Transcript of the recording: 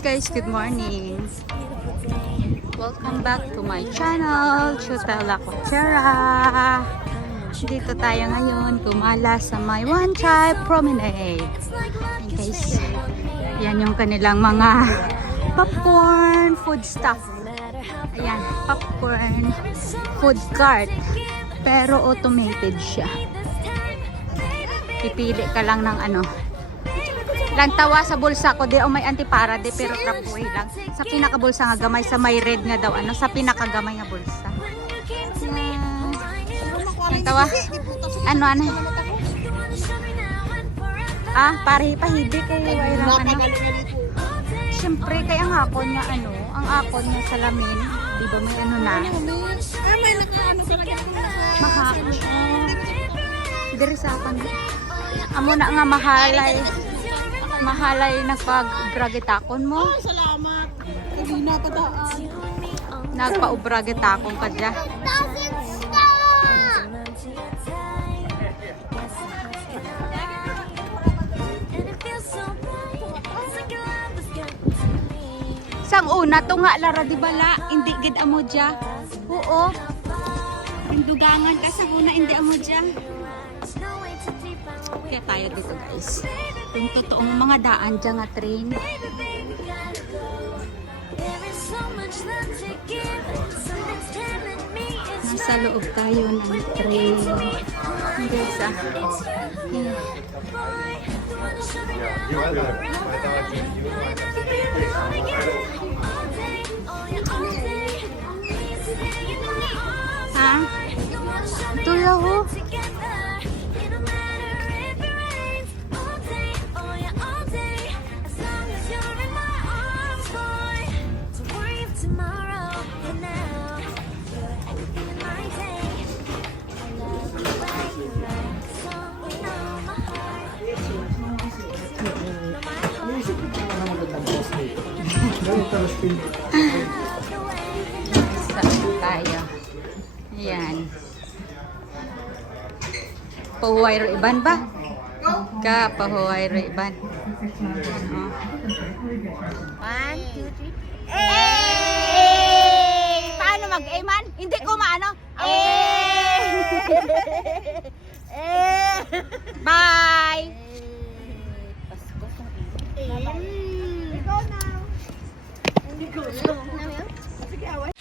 guys, good morning. Welcome back to my channel, Chutela Cochera. Dito tayo ngayon, kumala sa my One Tribe Promenade. Ayan guys, yan yung kanilang mga popcorn, food stuff. Ayan, popcorn, food cart. Pero automated siya. Pipili ka lang ng ano, lang tawa sa bulsa ko di o may antipara di pero trapuhi lang. Sa pinakabulsa nga gamay sa may red nga daw ano sa pinakagamay nga bulsa. Lang tawa ano ano? Ah pare pahibi kay wairang ano? Syempre kay ang akon nga ano ang akon nga salamin di ba may ano na? Ah, may nakaano sa lagi ko maha diri sa akon amo na nga mahalay mahalay nagpag-bragitakon mo Salamat. Kanina pa daan. nagpa-ubragitakon ka dyan Sang una to nga lara di bala, hindi gid amo dya. Oo. Indugangan ka sa una hindi amo dya. Kaya tayo dito guys. Yung totoong mga daan dyan nga train. Nasa loob tayo ng train. Guys ah. Yeah. Saan tayo? Yan. Pahuway ro iban ba? Ka, pahuway ro iban. Oh. One, two, three. Eh! Paano mag-eman? Hindi ko maano. Eh! Go, go, go.